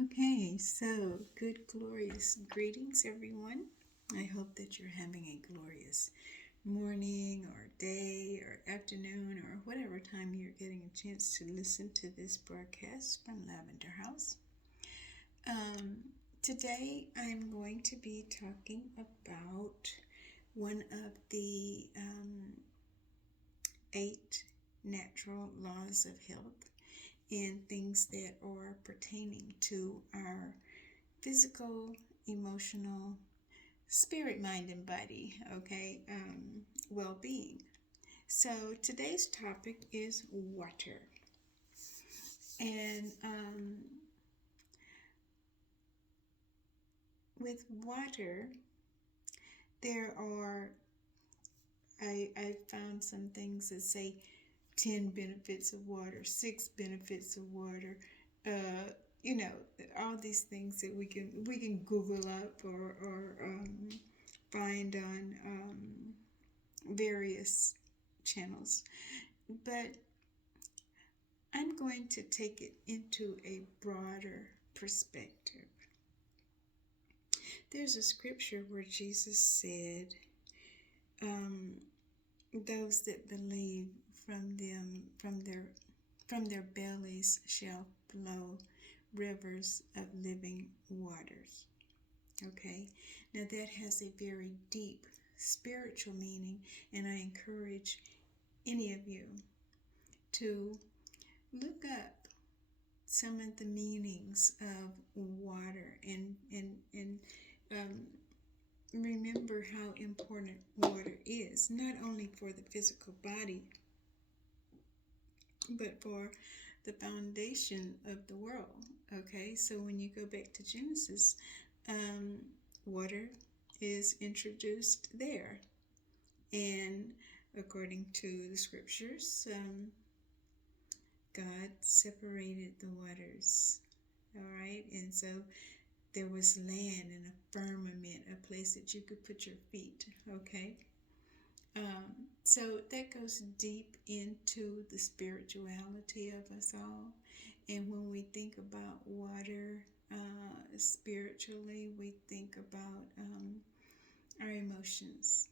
Okay, so good, glorious greetings, everyone. I hope that you're having a glorious morning or day or afternoon or whatever time you're getting a chance to listen to this broadcast from Lavender House. Today I'm going to be talking about one of the 8 natural laws of health and things that are pertaining to our physical, emotional, spirit, mind, and body, okay, well being. So today's topic is water. And with water, there are, I found some things that say 10 benefits of water, 6 benefits of water, uh, all these things that we can Google up or find on various channels. But I'm going to take it into a broader perspective. There's a scripture where Jesus said, "Those that believe from their bellies shall flow rivers of living waters." Okay, now that has a very deep spiritual meaning, and I encourage any of you to look up some of the meanings of water and um, remember how important water is, not only for the physical body, but for the foundation of the world. Okay, so when you go back to Genesis, um, water is introduced there. And according to the scriptures, God separated the waters. All right, and so there was land and a firmament, a place that you could put your feet. Okay, so that goes deep into the spirituality of us all. And when we think about water spiritually, we think about our emotions.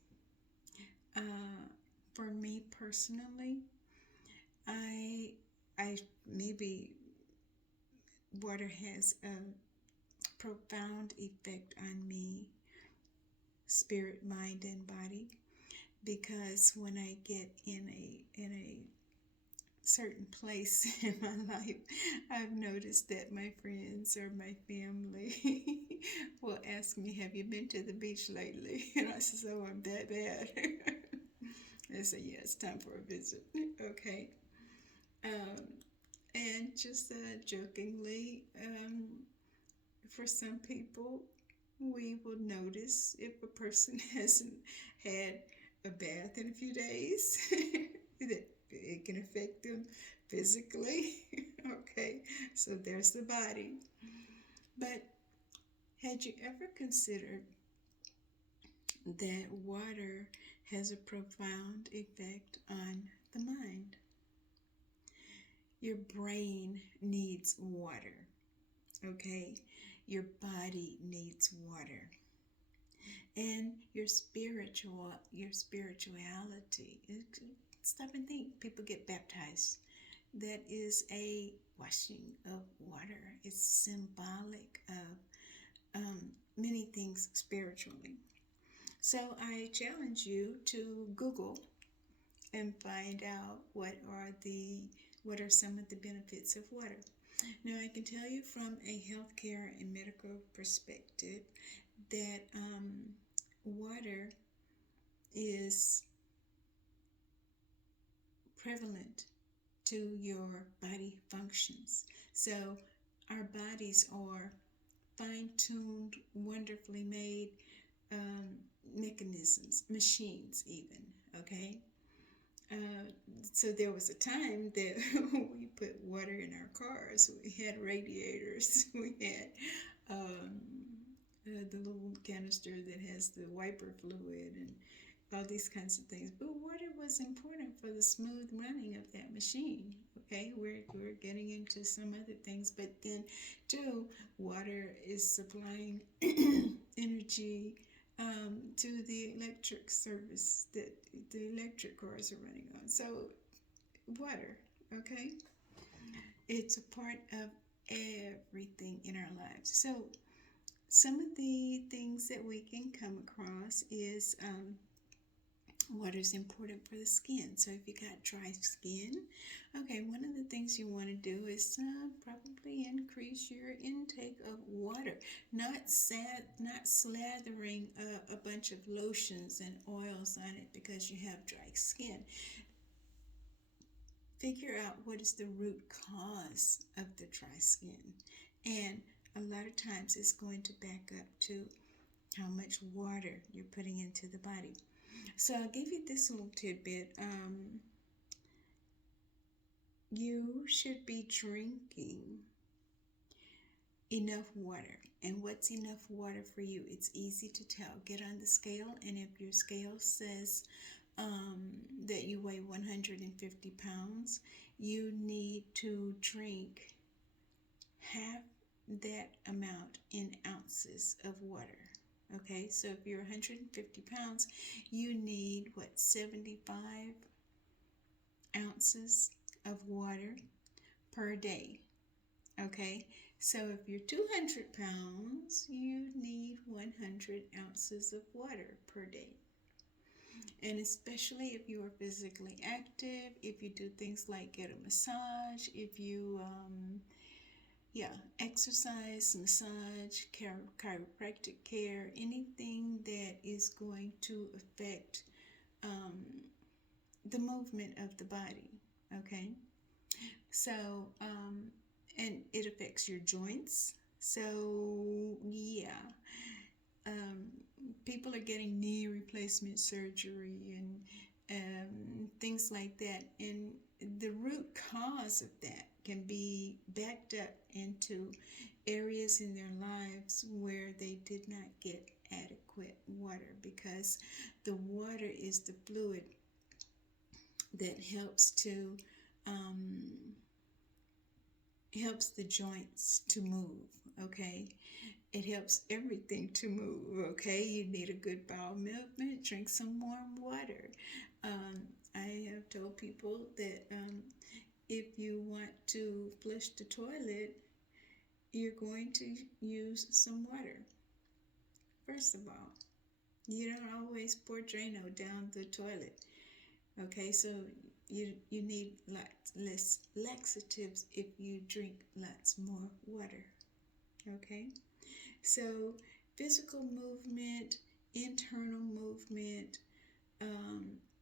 Uh, for me personally, I I maybe water has a profound effect on me, spirit, mind, and body, because when I get in a certain place in my life, I've noticed that my friends or my family will ask me, "Have you been to the beach lately?" And I say, "Oh, I'm that bad." They say, "Yeah, it's time for a visit." Okay. Um, and just jokingly, for some people, we will notice if a person hasn't had a bath in a few days, that it can affect them physically. Okay, so there's the body. But had you ever considered that water has a profound effect on the mind? Your brain needs water, okay? Your body needs water. And your spirituality. Stop and think. People get baptized. That is a washing of water. It's symbolic of many things spiritually. So I challenge you to Google and find out what are some of the benefits of water. Now, I can tell you from a healthcare and medical perspective that water is prevalent to your body functions. So, our bodies are fine tuned, wonderfully made mechanisms, machines, even. Okay? Uh, so there was a time that we put water in our cars. We had radiators. We had the little canister that has the wiper fluid, all these kinds of things. But water was important for the smooth running of that machine. Okay, we're getting into some other things, but then too, water is supplying energy to the electric service that the electric cars are running on. So water, okay, it's a part of everything in our lives. So some of the things that we can come across is water is important for the skin. So if you got dry skin, okay, one of the things you want to do is probably increase your intake of water. Not slathering a bunch of lotions and oils on it because you have dry skin. Figure out what is the root cause of the dry skin. And a lot of times it's going to back up to how much water you're putting into the body. So I'll give you this little tidbit. You should be drinking enough water. And what's enough water for you? It's easy to tell. Get on the scale, and if your scale says that you weigh 150 pounds, you need to drink half that amount in ounces of water. Okay, so if you're 150 pounds, you need 75 ounces of water per day. Okay, so if you're 200 pounds, you need 100 ounces of water per day. And especially if you are physically active, if you do things like get a massage, if you exercise, massage, chiropractic care, anything that is going to affect the movement of the body. Okay, so and it affects your joints. So people are getting knee replacement surgery and things like that, and the root cause of that can be backed up into areas in their lives where they did not get adequate water, because the water is the fluid that helps the joints to move. Okay, it helps everything to move. Okay, you need a good bowel movement. Drink some warm water. I have told people that if you want to flush the toilet, you're going to use some water. First of all, you don't always pour Drano down the toilet. Okay, so you need lots less laxatives if you drink lots more water. Okay, so physical movement, internal movement,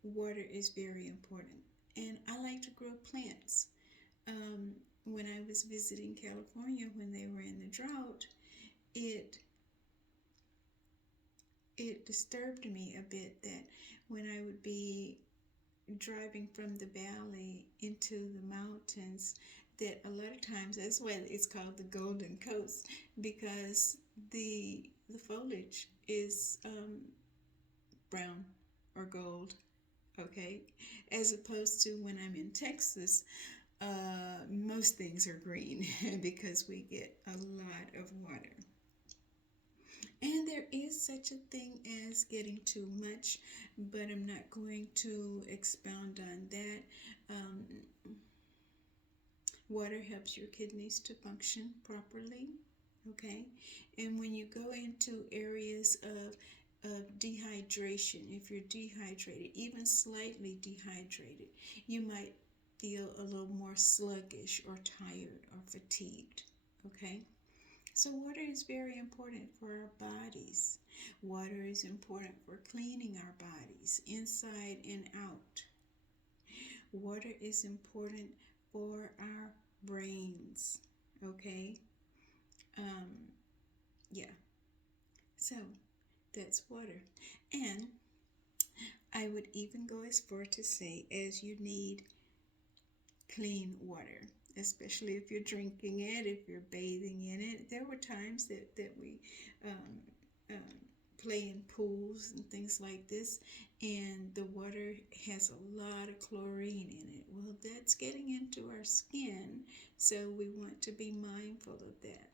water is very important. And I like to grow plants. When I was visiting California when they were in the drought, it disturbed me a bit that when I would be driving from the valley into the mountains, that a lot of times, that's why it's called the Golden Coast, because the foliage is brown or gold, okay, as opposed to when I'm in Texas, most things are green because we get a lot of water. And there is such a thing as getting too much, but I'm not going to expound on that. Water helps your kidneys to function properly, okay? And when you go into areas of dehydration, if you're dehydrated, even slightly dehydrated, you might feel a little more sluggish or tired or fatigued, okay? So water is very important for our bodies. Water is important for cleaning our bodies inside and out. Water is important for our brains, okay? Yeah, so that's water. And I would even go as far to say as you need clean water, especially if you're drinking it, if you're bathing in it. There were times that we play in pools and things like this, and the water has a lot of chlorine in it. Well, that's getting into our skin, so we want to be mindful of that.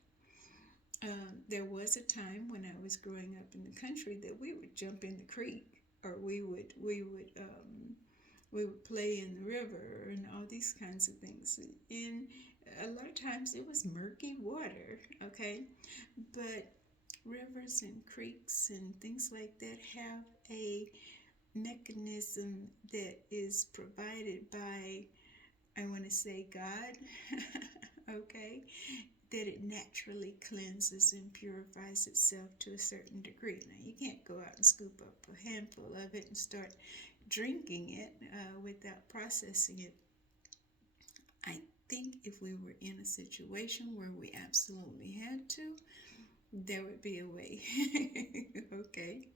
There was a time when I was growing up in the country that we would jump in the creek, or we would play in the river and all these kinds of things. And a lot of times it was murky water, okay? But rivers and creeks and things like that have a mechanism that is provided by, I want to say, God, okay? That it naturally cleanses and purifies itself to a certain degree. Now, you can't go out and scoop up a handful of it and start drinking it without processing it. I think if we were in a situation where we absolutely had to, there would be a way. Okay?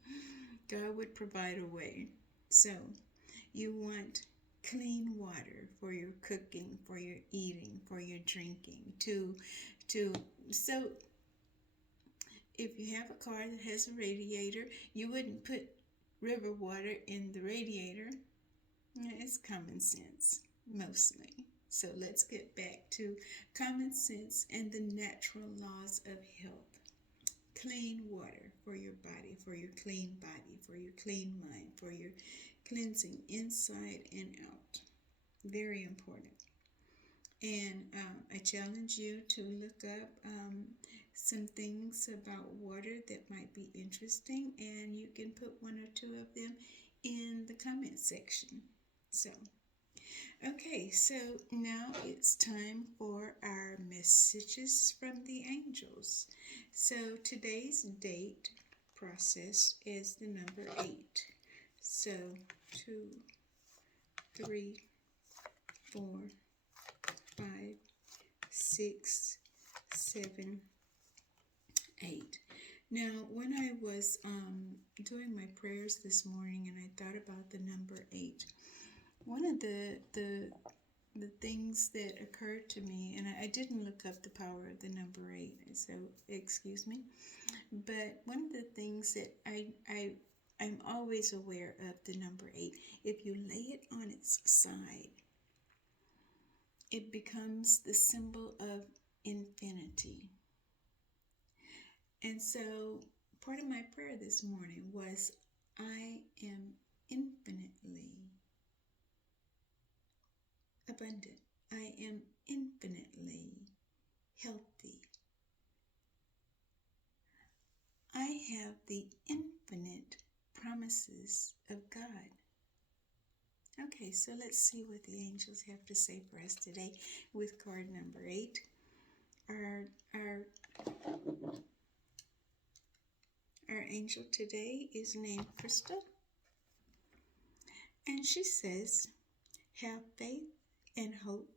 God would provide a way. So, you want clean water for your cooking, for your eating, for your drinking, so if you have a car that has a radiator, you wouldn't put river water in the radiator. It's common sense, mostly. So let's get back to common sense and the natural laws of health. Clean water for your body, for your clean body, for your clean mind, for your cleansing inside and out. Very important. And I challenge you to look up some things about water that might be interesting, and you can put one or two of them in the comment section. So, okay, so now it's time for our messages from the angels. So today's date process is the number 8. So 2, 3, 4, 5, 6, 7, 8. Now, when I was doing my prayers this morning and I thought about the number 8, one of the things that occurred to me, and I didn't look up the power of the number 8, so excuse me, but one of the things that I'm always aware of the number 8, if you lay it on its side, it becomes the symbol of infinity. And so part of my prayer this morning was, I am infinitely abundant. I am infinitely healthy. I have the infinite promises of God. Okay, so let's see what the angels have to say for us today with card number 8. Our angel today is named Crystal, and she says, have faith and hope,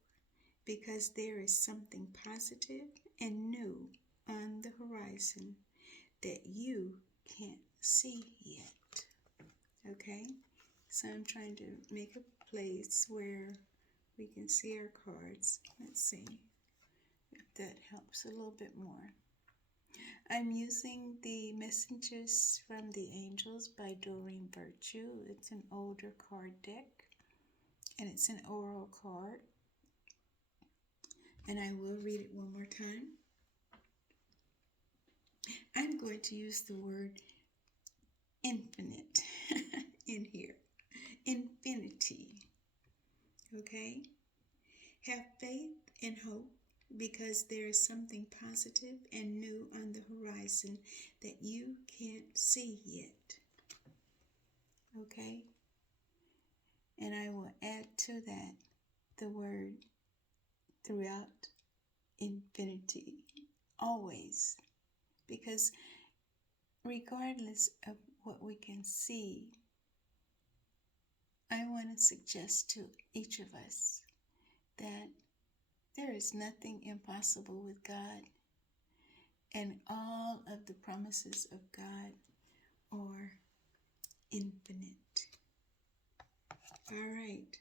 because there is something positive and new on the horizon that you can't see yet. Okay, so I'm trying to make a place where we can see our cards. Let's see if that helps a little bit more. I'm using the Messages from the Angels by Doreen Virtue. It's an older card deck, and it's an oral card. And I will read it one more time. I'm going to use the word infinite in here. Infinity. Okay? Have faith and hope, because there is something positive and new on the horizon that you can't see yet. Okay? And I will add to that the word throughout infinity. Always. Because regardless of what we can see, I want to suggest to each of us that there is nothing impossible with God, and all of the promises of God are infinite. All right.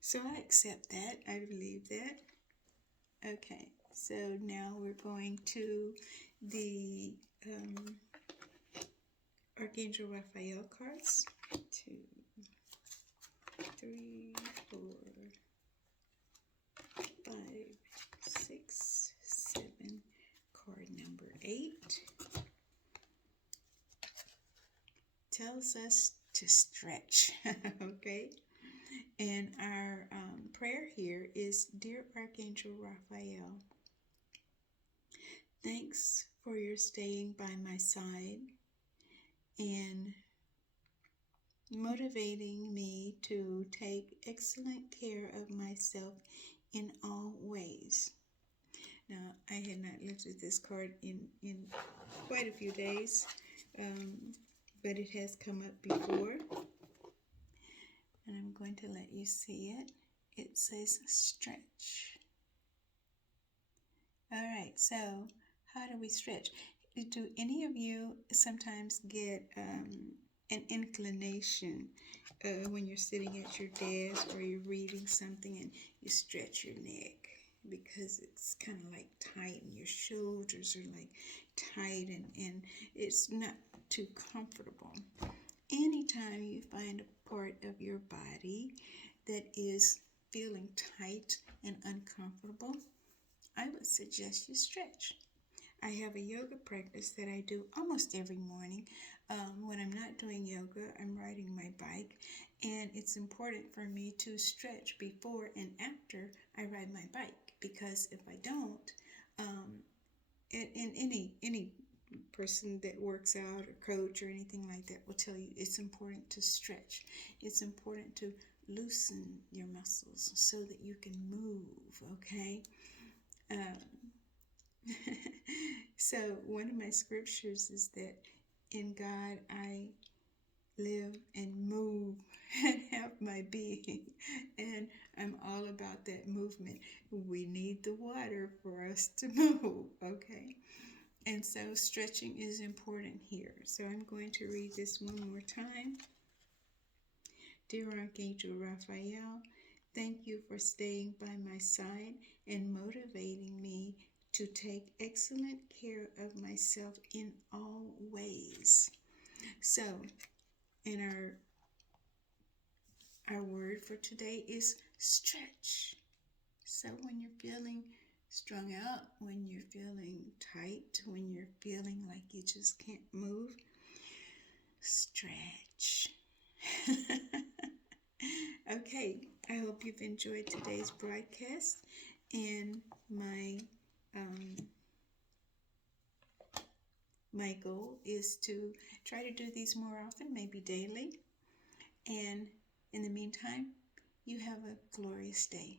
So I accept that. I believe that. Okay. So now we're going to the Archangel Raphael cards. 2, 3, 4, 5, 6, 7. Card number 8 tells us to stretch. Okay. And our prayer here is, Dear Archangel Raphael, thanks for your staying by my side and motivating me to take excellent care of myself in all ways. Now, I had not looked at this card in quite a few days, but it has come up before. And I'm going to let you see it. It says stretch. All right, so how do we stretch? Do any of you sometimes get an inclination when you're sitting at your desk or you're reading something and you stretch your neck because it's kind of like tight and your shoulders are like tight and it's not too comfortable? Anytime you find a part of your body that is feeling tight and uncomfortable, I would suggest you stretch. I have a yoga practice that I do almost every morning. When I'm not doing yoga, I'm riding my bike, and it's important for me to stretch before and after I ride my bike, because if I don't, and any person that works out or coach or anything like that will tell you it's important to stretch. It's important to loosen your muscles so that you can move, okay? So one of my scriptures is that in God I live and move and have my being, and I'm all about that movement. We need the water for us to move, okay? And so stretching is important here. So I'm going to read this one more time. Dear Archangel Raphael, thank you for staying by my side and motivating me to take excellent care of myself in all ways. So, and our word for today is stretch. So when you're feeling strung out, when you're feeling tight, when you're feeling like you just can't move, stretch. Okay, I hope you've enjoyed today's broadcast, and my goal is to try to do these more often, maybe daily. And in the meantime, you have a glorious day.